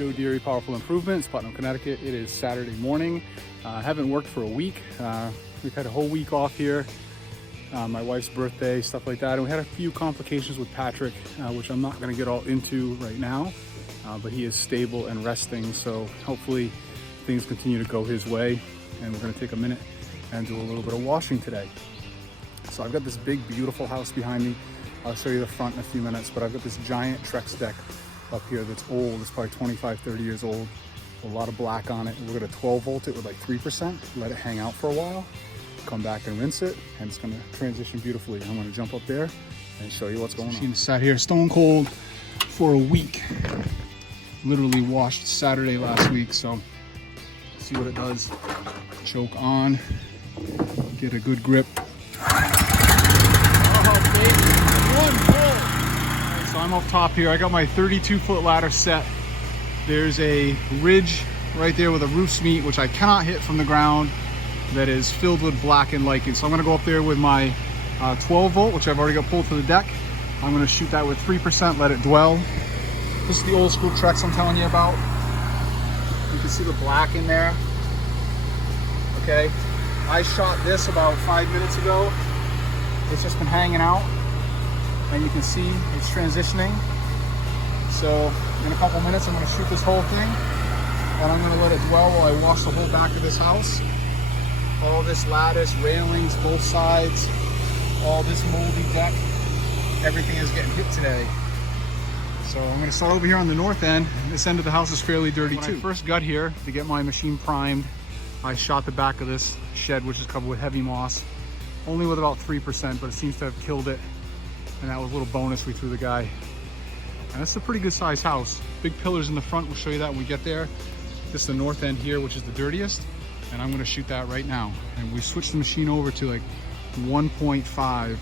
Joe Deary, Powerful Improvements, Putnam, Connecticut. It is Saturday morning. I haven't worked for a week. We've had a whole week off here. My wife's birthday, stuff like that. And we had a few complications with Patrick, which I'm not gonna get all into right now, but he is stable and resting. So hopefully things continue to go his way. And we're gonna take a minute and do a little bit of washing today. So I've got this big, beautiful house behind me. I'll show you the front in a few minutes, but I've got this giant Trex deck up here that's old. It's probably 25, 30 years old. A lot of black on it. We're gonna 12 volt it with like 3%, let it hang out for a while, come back and rinse it, and it's gonna transition beautifully. I'm gonna jump up there and show you what's going on. Machine sat here stone cold for a week. Literally washed Saturday last week, so see what it does. Choke on, get a good grip. So I'm up top here. I got my 32-foot ladder set. There's a ridge right there with a roof smeat, which I cannot hit from the ground, that is filled with black and lichen. So I'm gonna go up there with my 12 volt, which I've already got pulled to the deck. I'm gonna shoot that with 3%, let it dwell. This is the old school Trex I'm telling you about. You can see the black in there. Okay, I shot this about 5 minutes ago. It's just been hanging out, and you can see it's transitioning. So in a couple minutes, I'm gonna shoot this whole thing, and I'm gonna let it dwell while I wash the whole back of this house. All this lattice, railings, both sides, all this moldy deck, everything is getting hit today. So I'm gonna start over here on the north end. This end of the house is fairly dirty too. When I first got here to get my machine primed, I shot the back of this shed, which is covered with heavy moss, only with about 3%, but it seems to have killed it. And that was a little bonus we threw the guy. And it's a pretty good sized house. Big pillars in the front, we'll show you that when we get there. This is the north end here, which is the dirtiest. And I'm gonna shoot that right now. And we switched the machine over to like 1.5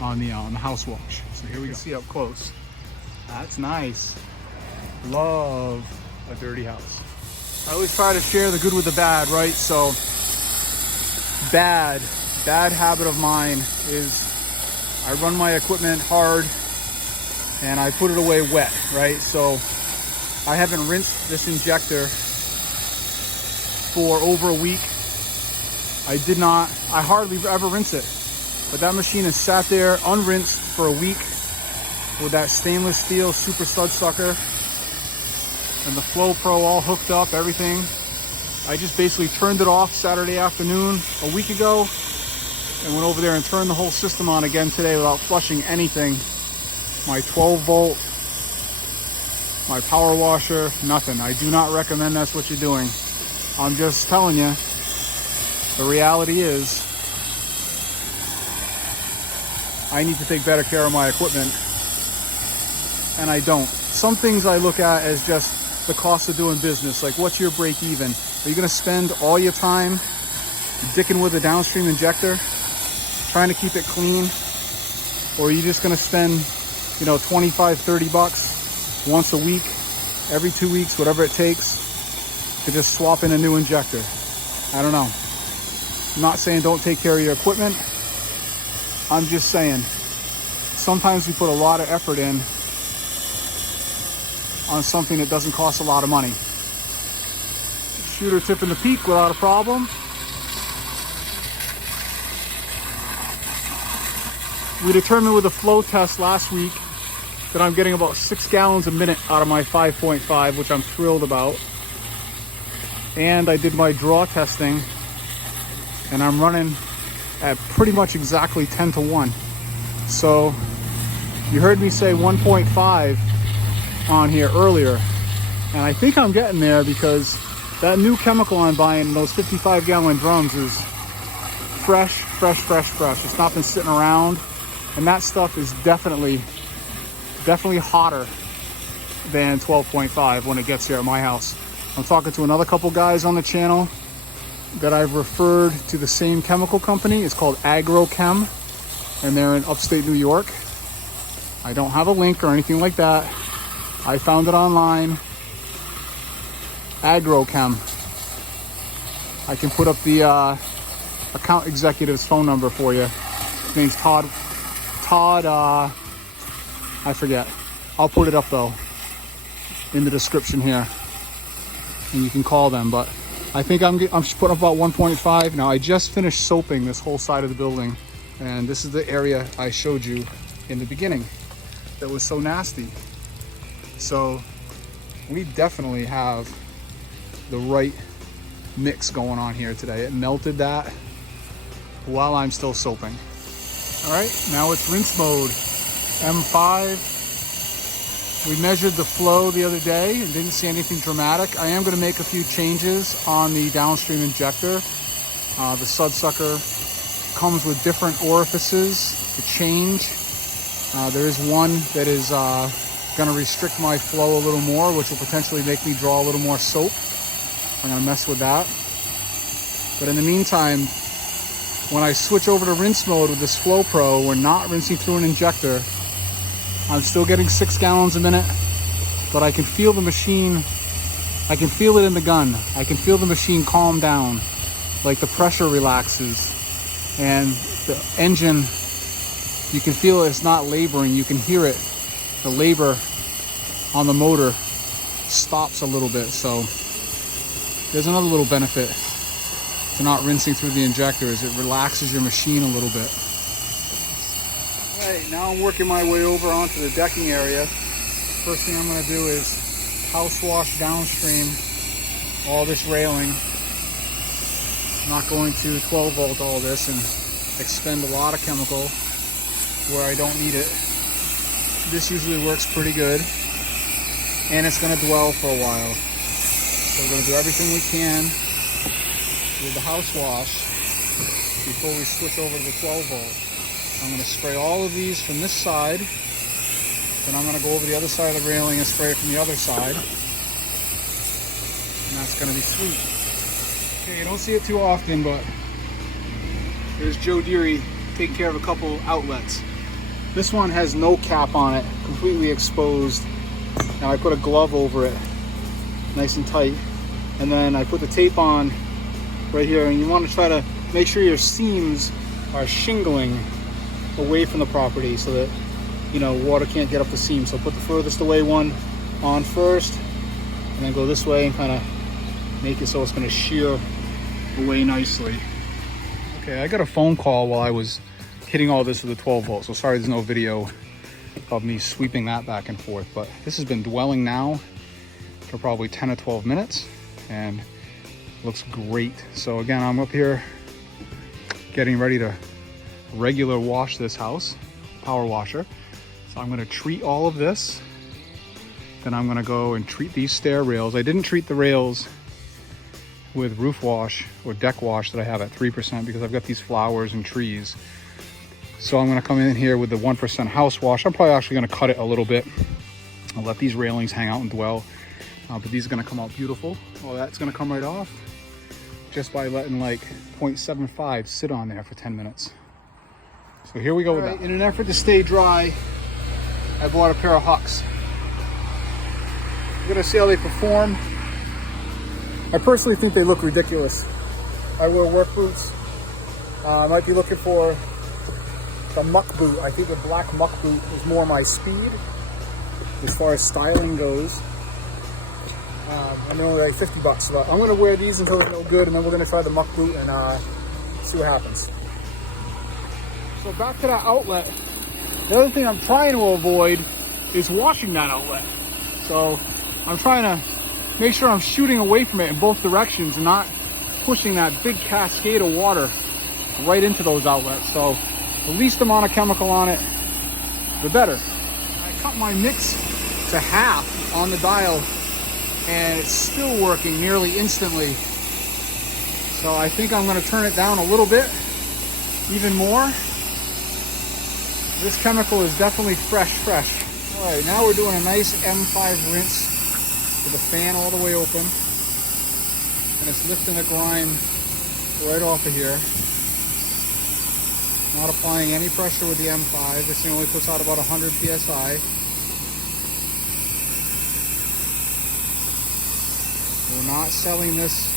on the house wash. So here we go. See up close. That's nice. Love a dirty house. I always try to share the good with the bad, right? So bad habit of mine is I run my equipment hard and I put it away wet, right? So I haven't rinsed this injector for over a week. I hardly ever rinse it, but that machine has sat there unrinsed for a week with that stainless steel super stud sucker and the Flow Pro all hooked up, everything. I just basically turned it off Saturday afternoon a week ago and went over there and turned the whole system on again today without flushing anything. My 12 volt, my power washer, nothing. I do not recommend that's what you're doing. I'm just telling you, the reality is I need to take better care of my equipment, and I don't. Some things I look at as just the cost of doing business, like what's your break even? Are you gonna spend all your time dicking with a downstream injector, trying to keep it clean? Or are you just gonna spend, you know, 25, 30 bucks once a week, every 2 weeks, whatever it takes to just swap in a new injector? I don't know. I'm not saying don't take care of your equipment. I'm just saying, sometimes we put a lot of effort in on something that doesn't cost a lot of money. Shooter tip in the peak without a problem. We determined with the flow test last week that I'm getting about 6 gallons a minute out of my 5.5, which I'm thrilled about. And I did my draw testing, and I'm running at pretty much exactly 10 to 1. So you heard me say 1.5 on here earlier, and I think I'm getting there because that new chemical I'm buying in those 55-gallon drums is fresh. It's not been sitting around, and that stuff is definitely hotter than 12.5 when it gets here at my house. I'm talking to another couple guys on the channel that I've referred to the same chemical company. It's called Agrochem, and they're in upstate New York. I don't have a link or anything like that. I found it online. Agrochem. I can put up the account executive's phone number for you. His name's Todd, I forget. I'll put it up though in the description here. and you can call them. But I think I'm just putting up about 1.5. Now I just finished soaping this whole side of the building, and this is the area I showed you in the beginning that was so nasty. So we definitely have the right mix going on here today. It melted that while I'm still soaping. All right, now it's rinse mode. M5. We measured the flow the other day and didn't see anything dramatic. I am going to make a few changes on the downstream injector. The Sudsucker comes with different orifices to change. There is one that is going to restrict my flow a little more, which will potentially make me draw a little more soap. I'm going to mess with that. But in the meantime, when I switch over to rinse mode with this Flow Pro, we're not rinsing through an injector. I'm still getting 6 gallons a minute, but I can feel the machine. I can feel it in the gun. I can feel the machine calm down, like the pressure relaxes, and the engine, you can feel it's not laboring. You can hear it. The labor on the motor stops a little bit. So there's another little benefit to not rinsing through the injector, is it relaxes your machine a little bit. All right, now I'm working my way over onto the decking area. First thing I'm going to do is house wash downstream all this railing. I'm not going to 12 volt all this and expend a lot of chemical where I don't need it. This usually works pretty good, and it's going to dwell for a while. So we're going to do everything we can with the house wash before we switch over to the 12 volt. I'm going to spray all of these from this side, then I'm going to go over the other side of the railing and spray it from the other side, and that's going to be sweet. Okay, you don't see it too often, but there's Joe Deary taking care of a couple outlets. This one has no cap on it, completely exposed. Now I put a glove over it, nice and tight, and then I put the tape on right here, and you want to try to make sure your seams are shingling away from the property so that, you know, water can't get up the seam. So put the furthest away one on first, and then go this way and kind of make it so it's going to shear away nicely. Okay, I got a phone call while I was hitting all this with the 12 volt, so sorry there's no video of me sweeping that back and forth, but this has been dwelling now for probably 10 or 12 minutes and looks great. So again, I'm up here getting ready to regular wash this house, power washer. So I'm going to treat all of this, then I'm going to go and treat these stair rails. I didn't treat the rails with roof wash or deck wash that I have at 3% because I've got these flowers and trees. So I'm going to come in here with the 1% house wash. I'm probably actually going to cut it a little bit. I'll let these railings hang out and dwell, but these are going to come out beautiful. All that's going to come right off just by letting like 0.75 sit on there for 10 minutes. So here we go with that. In an effort to stay dry, I bought a pair of Hucks. I'm going to see how they perform. I personally think they look ridiculous. I wear work boots. I might be looking for the muck boot. I think the black muck boot is more my speed as far as styling goes. And they're only like 50 bucks. But I'm going to wear these until they're no good, and then we're going to try the muck boot and see what happens. So back to that outlet. The other thing I'm trying to avoid is washing that outlet. So I'm trying to make sure I'm shooting away from it in both directions and not pushing that big cascade of water right into those outlets. So the least amount of chemical on it, the better. I cut my mix to half on the dial, and it's still working nearly instantly. So I think I'm going to turn it down a little bit, even more. This chemical is definitely fresh. All right, now we're doing a nice M5 rinse with the fan all the way open, and it's lifting the grime right off of here. Not applying any pressure with the M5. This thing only puts out about 100 psi. We're not selling this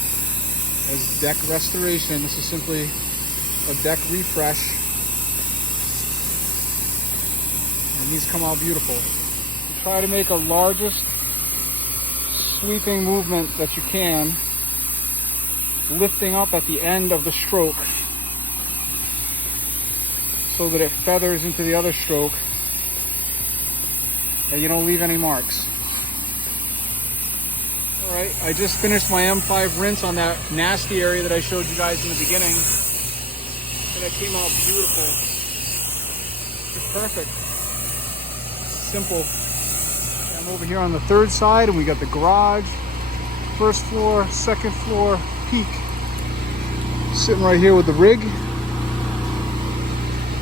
as deck restoration. This is simply a deck refresh. And these come out beautiful. We try to make a largest sweeping movement that you can, lifting up at the end of the stroke so that it feathers into the other stroke and you don't leave any marks. All right, I just finished my M5 rinse on that nasty area that I showed you guys in the beginning, and it came out beautiful. It's perfect. Simple. I'm over here on the third side, and we got the garage, first floor, second floor, peak. Sitting right here with the rig.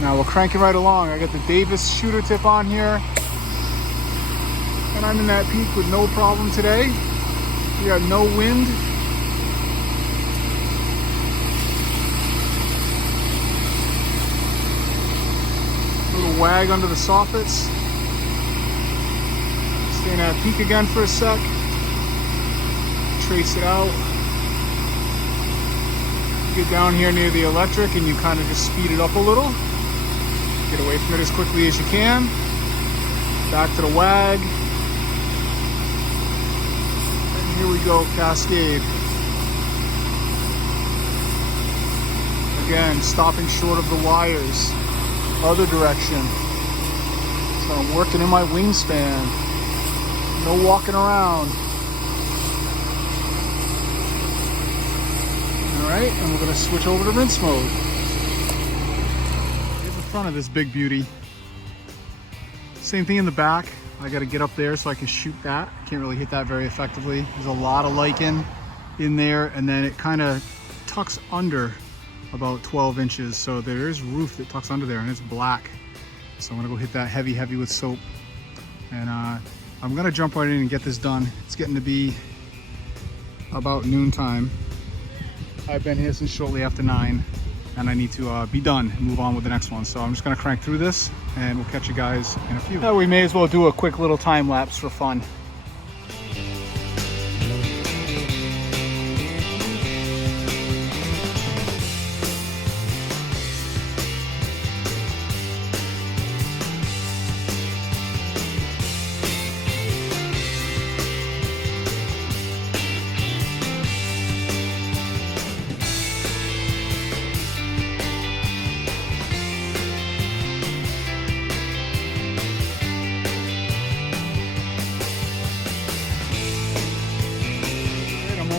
Now we're cranking right along. I got the Davis shooter tip on here, and I'm in that peak with no problem today. We got no wind. Little wag under the soffits. Staying at peak again for a sec. Trace it out. Get down here near the electric and you kind of just speed it up a little. Get away from it as quickly as you can. Back to the wag. And here we go, cascade. Again, stopping short of the wires. Other direction. So I'm working in my wingspan. No walking around. Alright, and we're going to switch over to rinse mode. Here's the front of this big beauty. Same thing in the back. I got to get up there so I can shoot that. I can't really hit that very effectively. There's a lot of lichen in there, and then it kind of tucks under about 12 inches. So there is roof that tucks under there, and it's black. So I'm going to go hit that heavy with soap. And I'm going to jump right in and get this done. It's getting to be about noontime. I've been here since shortly after 9, and I need to be done and move on with the next one. So I'm just gonna crank through this and we'll catch you guys in a few. Now we may as well do a quick little time lapse for fun.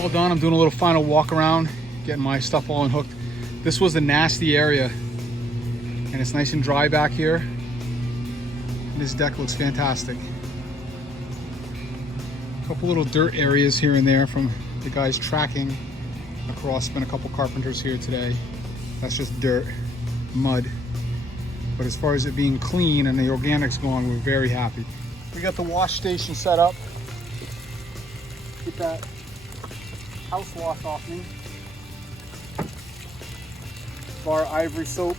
All done. I'm doing a little final walk around, getting my stuff all unhooked. This was the nasty area, and it's nice and dry back here. And this deck looks fantastic. A couple little dirt areas here and there from the guys tracking across. Been a couple carpenters here today. That's just dirt, mud. But as far as it being clean and the organics going, we're very happy. We got the wash station set up. Get that house wash off me. Bar Ivory soap,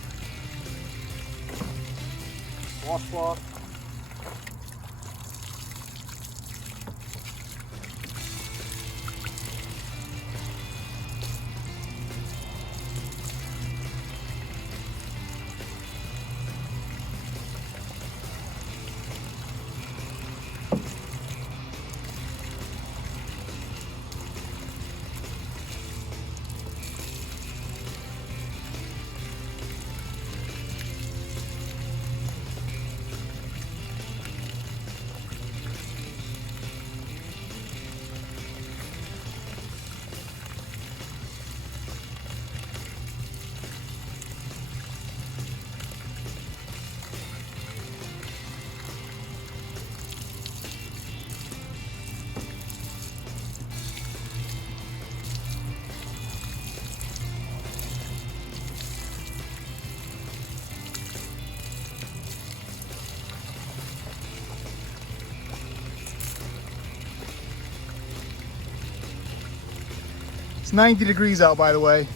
washcloth. It's 90 degrees out, by the way.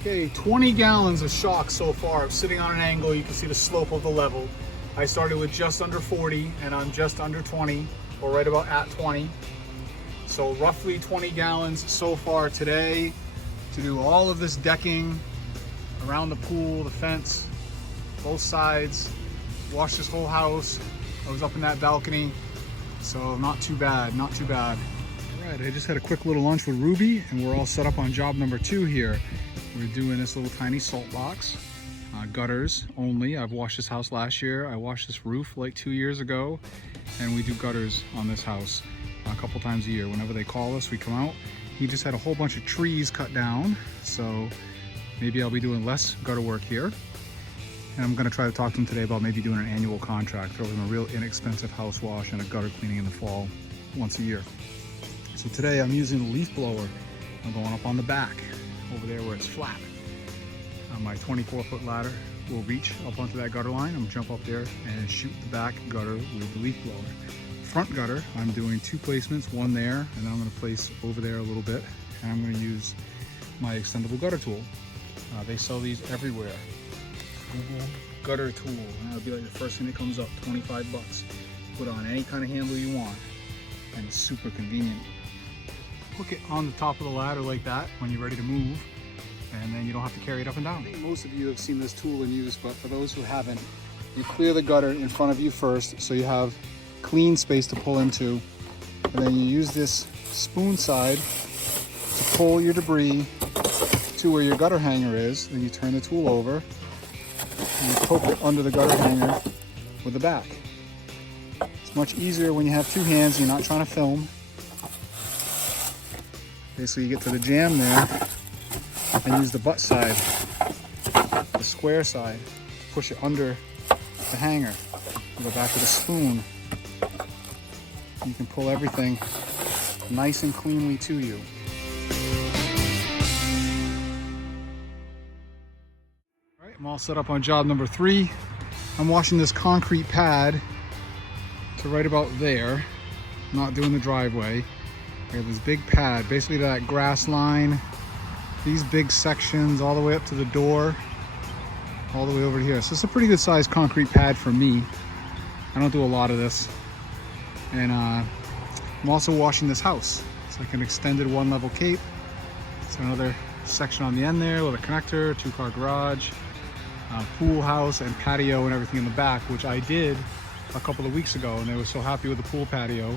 Okay, 20 gallons of shock so far. I'm sitting on an angle. You can see the slope of the level. I started with just under 40 and I'm just under 20, or right about at 20. So roughly 20 gallons so far today to do all of this decking around the pool, the fence, both sides, wash this whole house. I was up in that balcony, so not too bad, not too bad. All Alright, I just had a quick little lunch with Ruby and we're all set up on job number 2 here. We're doing this little tiny salt box, gutters only. I've washed this house last year. I washed this roof like 2 years ago, and we do gutters on this house a couple times a year. Whenever they call us, we come out. He just had a whole bunch of trees cut down, so maybe I'll be doing less gutter work here. And I'm gonna try to talk to him today about maybe doing an annual contract, throw him a real inexpensive house wash and a gutter cleaning in the fall once a year. So today I'm using a leaf blower. I'm going up on the back over there where it's flat. My 24-foot ladder will reach up onto that gutter line. I'm gonna jump up there and shoot the back gutter with the leaf blower. Front gutter, I'm doing 2 placements, one there, and then I'm gonna place over there a little bit. And I'm gonna use my extendable gutter tool. They sell these everywhere. Google gutter tool, and that'll be like the first thing that comes up, 25 bucks. Put on any kind of handle you want, and it's super convenient. Hook it on the top of the ladder like that when you're ready to move, and then you don't have to carry it up and down. I think most of you have seen this tool in use, but for those who haven't, you clear the gutter in front of you first so you have clean space to pull into, and then you use this spoon side to pull your debris to where your gutter hanger is. Then you turn the tool over and you poke it under the gutter hanger with the back. It's much easier when you have 2 hands, you're not trying to film. Okay, so you get to the jamb there and use the butt side, the square side, to push it under the hanger. Go back to the spoon. You can pull everything nice and cleanly to you. All right, I'm all set up on job number 3. I'm washing this concrete pad to right about there. I'm not doing the driveway. We have this big pad, basically to that grass line. These big sections all the way up to the door, all the way over here. So it's a pretty good sized concrete pad for me. I don't do a lot of this. And I'm also washing this house. It's like an extended 1-level cape. It's another section on the end there with a connector, 2-car garage, pool house and patio and everything in the back, which I did a couple of weeks ago, and they were so happy with the pool patio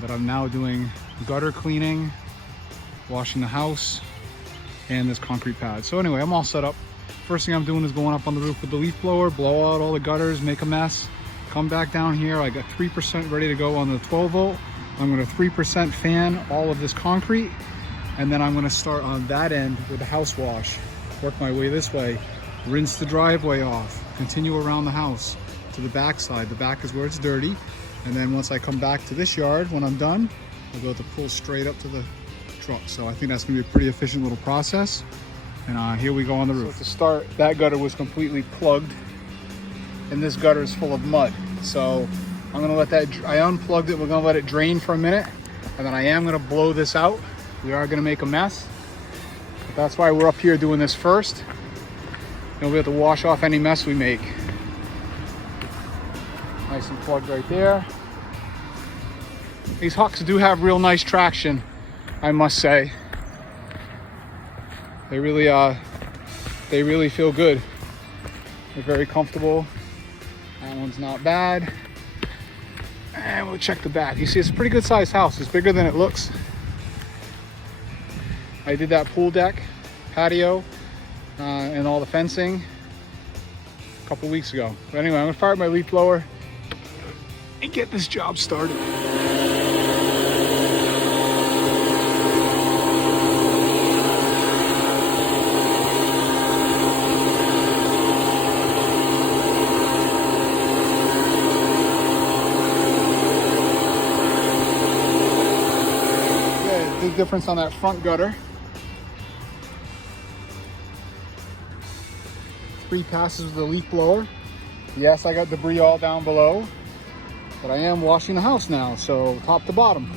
that I'm now doing gutter cleaning, washing the house, and this concrete pad. So anyway, I'm all set up. First thing I'm doing is going up on the roof with the leaf blower, blow out all the gutters, make a mess, come back down here. I got 3% ready to go on the 12 volt. I'm gonna 3% fan all of this concrete, and then I'm gonna start on that end with the house wash, work my way this way, rinse the driveway off, continue around the house to the back side. The back is where it's dirty. And then once I come back to this yard, when I'm done, I'll be able to pull straight up to the truck. So I think that's gonna be a pretty efficient little process. And here we go on the roof. So to start, that gutter was completely plugged, and this gutter is full of mud. So I'm gonna let that, I unplugged it, we're gonna let it drain for a minute, and then I am gonna blow this out. We are gonna make a mess. But that's why we're up here doing this first. And we'll be able to wash off any mess we make. Nice and plugged right there. These hooks do have real nice traction, I must say. They really feel good. They're very comfortable. That one's not bad. And we'll check the back. You see, it's a pretty good sized house. It's bigger than it looks. I did that pool deck, patio, and all the fencing a couple weeks ago. But anyway, I'm gonna fire up my leaf blower and get this job started. Big difference on that front gutter. 3 passes with the leaf blower. Yes, I got debris all down below, but I am washing the house now, so top to bottom.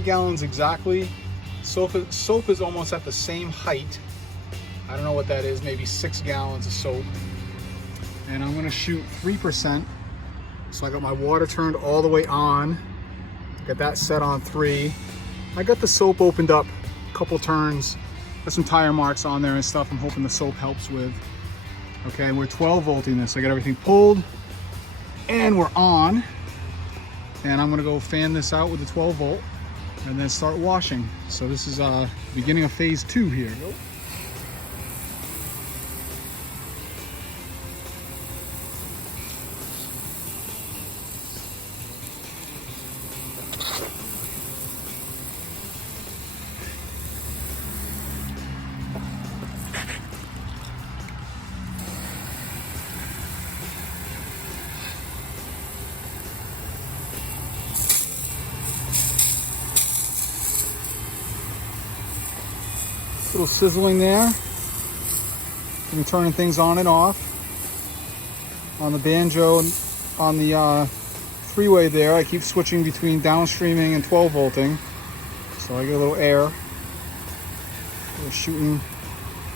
20 gallons exactly. Soap is almost at the same height. I don't know what that is, maybe 6 gallons of soap. And I'm gonna shoot 3%. So I got my water turned all the way on. Got that set on 3. I got the soap opened up a couple turns. Got some tire marks on there and stuff I'm hoping the soap helps with. Okay, we're 12 volting this. I got everything pulled and we're on. And I'm gonna go fan this out with the 12 volt and then start washing. So this is beginning of phase 2 here. Little sizzling there. I'm turning things on and off. On the banjo, on the three-way there, I keep switching between downstreaming and 12 volting. So I get a little air. We're shooting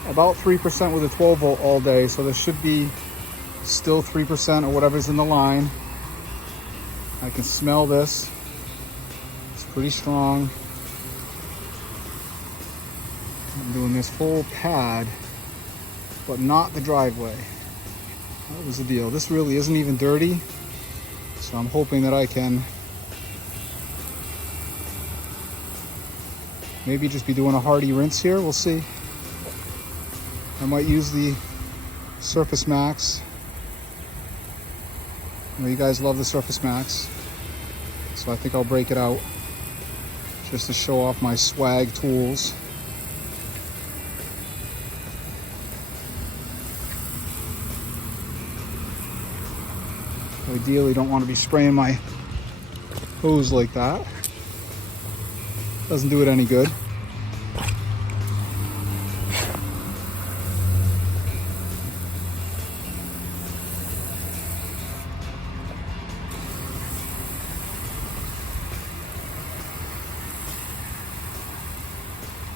about 3% with a 12 volt all day, so there should be still 3% or whatever's in the line. I can smell this. It's pretty strong. I'm doing this whole pad, but not the driveway. That was the deal. This really isn't even dirty, so I'm hoping that I can maybe just be doing a hardy rinse here. We'll see. I might use the Surface Max. I know you guys love the Surface Max, so I think I'll break it out just to show off my swag tools. Ideally, don't want to be spraying my hose like that. Doesn't do it any good.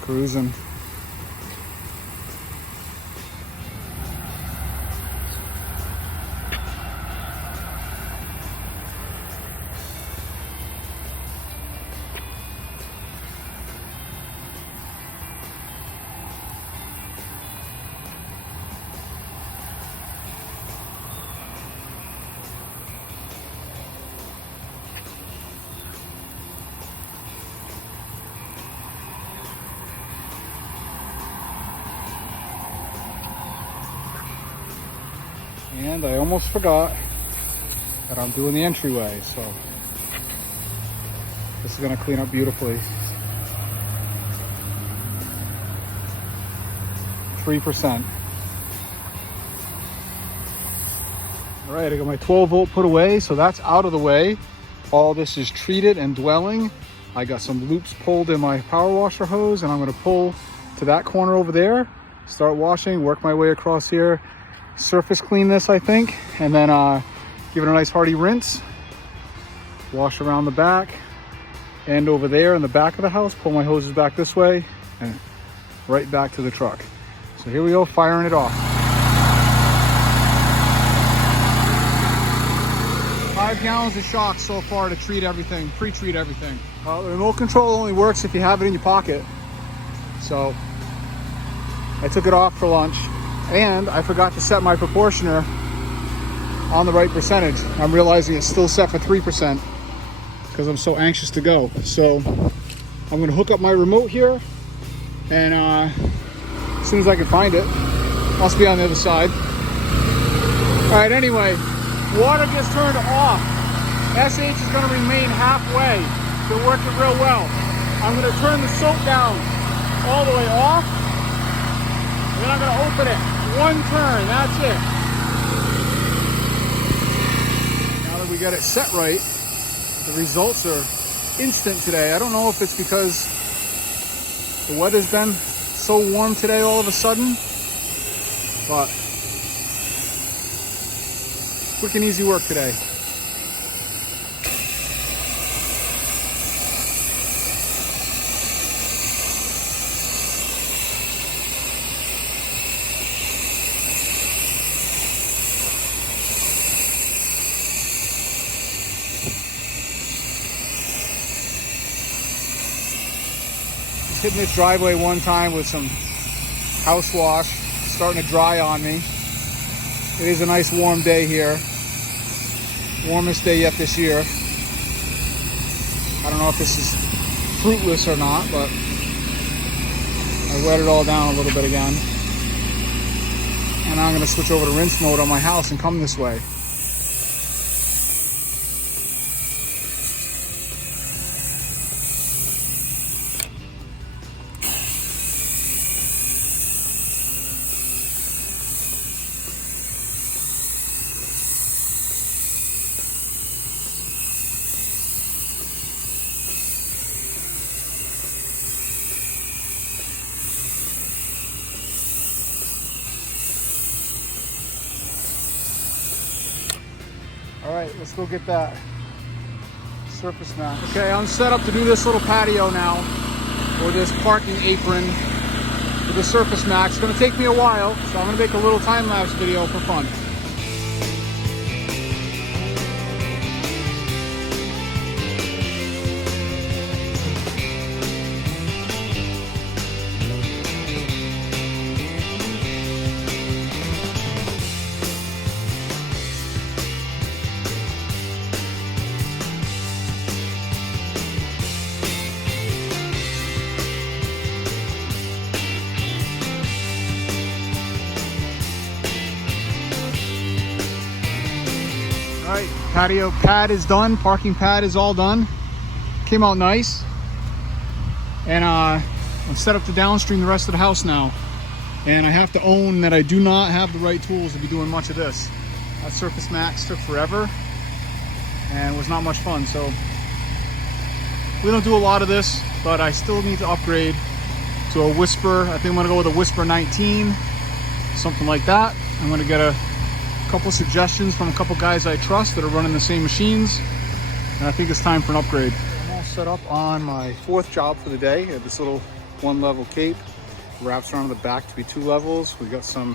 Cruising. And I almost forgot that I'm doing the entryway, so this is going to clean up beautifully. 3%. All right, I got my 12 volt put away, so that's out of the way. All this is treated and dwelling. I got some loops pulled in my power washer hose, and I'm going to pull to that corner over there, start washing, work my way across here, surface clean this, I think, and then give it a nice hearty rinse. Wash around the back and over there in the back of the house, pull my hoses back this way and right back to the truck. So here we go, firing it off. 5 gallons of shock so far to treat everything, pre-treat everything. The remote control only works if you have it in your pocket. So I took it off for lunch. And I forgot to set my proportioner on the right percentage. I'm realizing it's still set for 3% because I'm so anxious to go. So I'm gonna hook up my remote here, and as soon as I can find it, must be on the other side. All right, anyway, water gets turned off. SH is gonna remain halfway. Been working real well. I'm gonna turn the soap down all the way off, and then I'm gonna open it. One turn, that's it. Now that we got it set right, the results are instant today. I don't know if it's because the weather's been so warm today all of a sudden, but quick and easy work today. was hitting this driveway one time with some house wash, starting to dry on me. It is a nice warm day here. Warmest day yet this year. I don't know if this is fruitless or not, but I wet it all down a little bit again. And now I'm going to switch over to rinse mode on my house and come this way. All right, let's go get that surface mat. Okay, I'm set up to do this little patio now, or this parking apron with the surface mat. It's gonna take me a while, so I'm gonna make a little time-lapse video for fun. All right, patio pad is done. Parking pad is all done. Came out nice. And I'm set up to downstream the rest of the house now. And I have to own that I do not have the right tools to be doing much of this. That Surface Max took forever and was not much fun. So we don't do a lot of this, but I still need to upgrade to a Whisper. I think I'm gonna go with a Whisper 19, something like that. I'm gonna get a couple suggestions from a couple guys I trust that are running the same machines, and I think it's time for an upgrade. I'm all set up on my fourth job for the day. I have this little one-level cape, wraps around the back to be 2 levels. We got some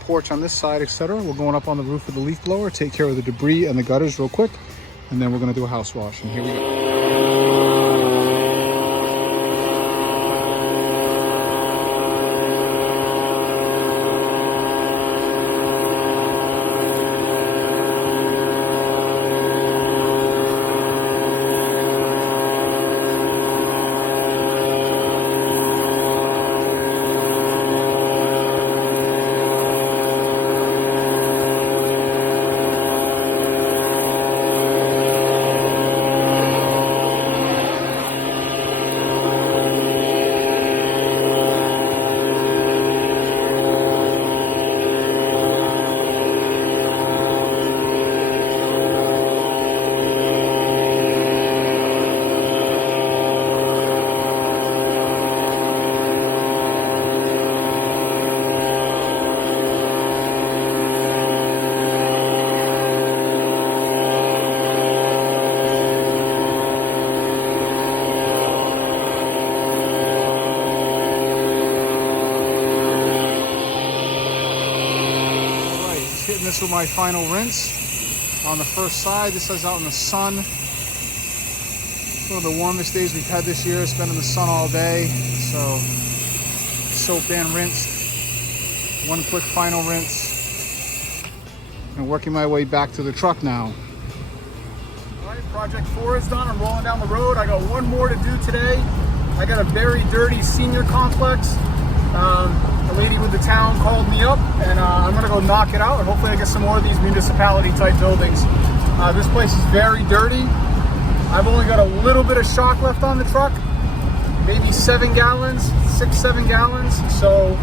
porch on this side, etc. We're going up on the roof with the leaf blower, take care of the debris and the gutters real quick, and then we're going to do a house wash. And here we go. This with my final rinse on the first side. This is out in the sun. One of the warmest days we've had this year. It's been in the sun all day. So soap and rinsed. One quick final rinse. And working my way back to the truck now. All right, project 4 is done. I'm rolling down the road. I got one more to do today. I got a very dirty senior complex. A lady with the town called me up, and I'm gonna go knock it out, and hopefully I get some more of these municipality type buildings. This place is very dirty. I've only got a little bit of shock left on the truck, maybe 7 gallons, 6-7 gallons. So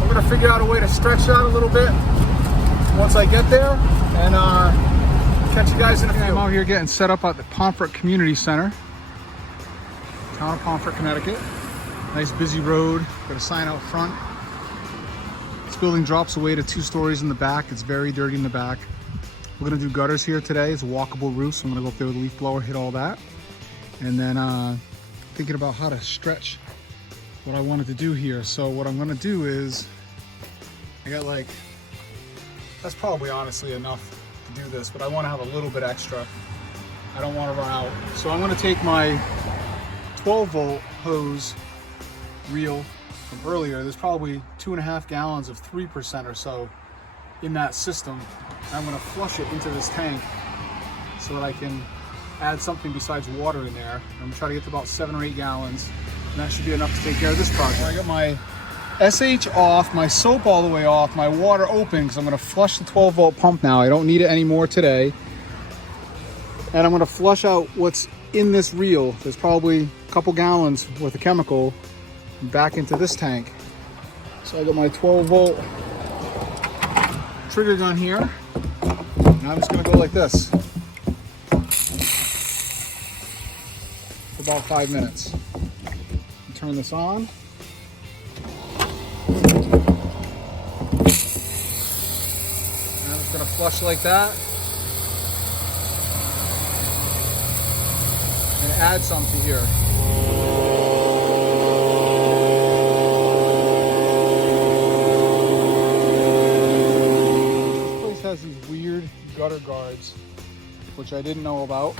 I'm gonna figure out a way to stretch that a little bit once I get there, and catch you guys in a few. I'm out here getting set up at the Pomfret Community Center, town of Pomfret, Connecticut. Nice busy road, got a sign out front. This building drops away to 2 stories in the back. It's very dirty in the back. We're gonna do gutters here today. It's a walkable roof, so I'm gonna go up there with a leaf blower, hit all that. And then thinking about how to stretch what I wanted to do here. So what I'm gonna do is, I got like, that's probably honestly enough to do this, but I wanna have a little bit extra. I don't wanna run out. So I'm gonna take my 12 volt hose reel from earlier. There's probably 2.5 gallons of 3% or so in that system. I'm gonna flush it into this tank so that I can add something besides water in there. I'm gonna try to get to about 7 or 8 gallons, and that should be enough to take care of this project. I got my SH off, my soap all the way off, my water open, because I'm gonna flush the 12 volt pump now. I don't need it anymore today. And I'm gonna flush out what's in this reel. There's probably a couple gallons worth of chemical back into this tank. So I got my 12 volt trigger gun here. And I'm just gonna go like this for about 5 minutes. Turn this on. And I'm just gonna flush like that. And add some to here. This place has these weird gutter guards, which I didn't know about.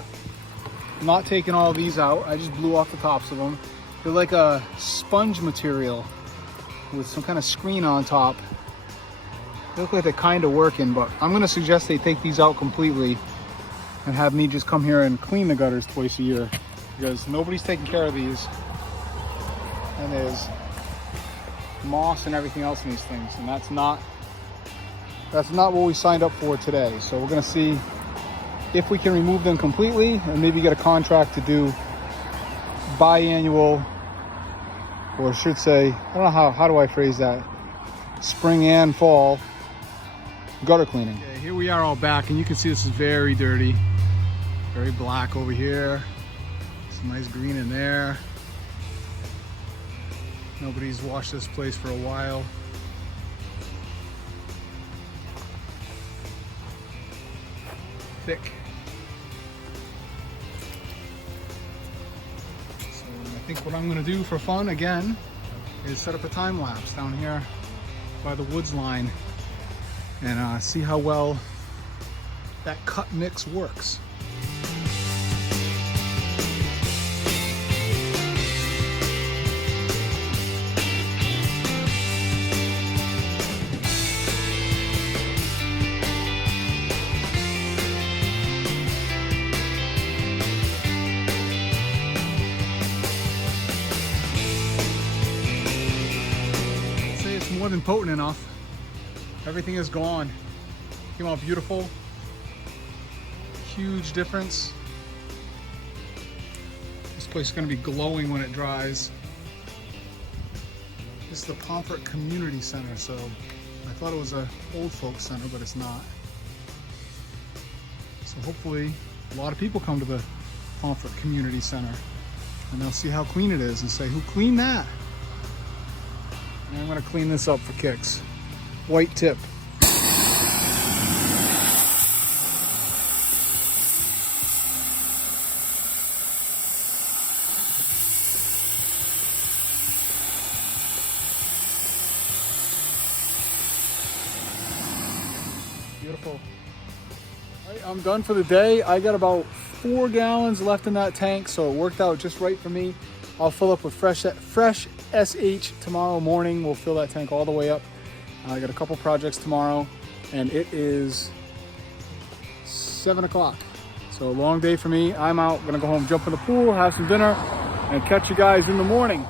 I'm not taking all these out, I just blew off the tops of them. They're like a sponge material with some kind of screen on top. They look like they're kind of working, but I'm gonna suggest they take these out completely and have me just come here and clean the gutters twice a year, because nobody's taking care of these. And there's moss and everything else in these things, and that's not what we signed up for today. So we're gonna see if we can remove them completely and maybe get a contract to do biannual, or I should say, I don't know how do I phrase that, spring and fall gutter cleaning. Okay, here we are all back, and you can see this is very dirty, very black over here, some nice green in there. Nobody's washed this place for a while. Thick. So I think what I'm gonna do for fun again is set up a time lapse down here by the woods line and see how well that cut mix works. More than potent enough. Everything is gone. Came out beautiful. Huge difference. This place is going to be glowing when it dries. This is the Pomfret Community Center, so I thought it was an old folks center, but it's not. So hopefully a lot of people come to the Pomfret Community Center and they'll see how clean it is and say, who cleaned that? And I'm gonna clean this up for kicks. White tip. Beautiful. All right, I'm done for the day. I got about 4 gallons left in that tank, so it worked out just right for me. I'll fill up with fresh SH tomorrow morning. We'll fill that tank all the way up. I got a couple projects tomorrow, and it is 7 o'clock. So a long day for me. I'm out, gonna go home, jump in the pool, have some dinner, and catch you guys in the morning.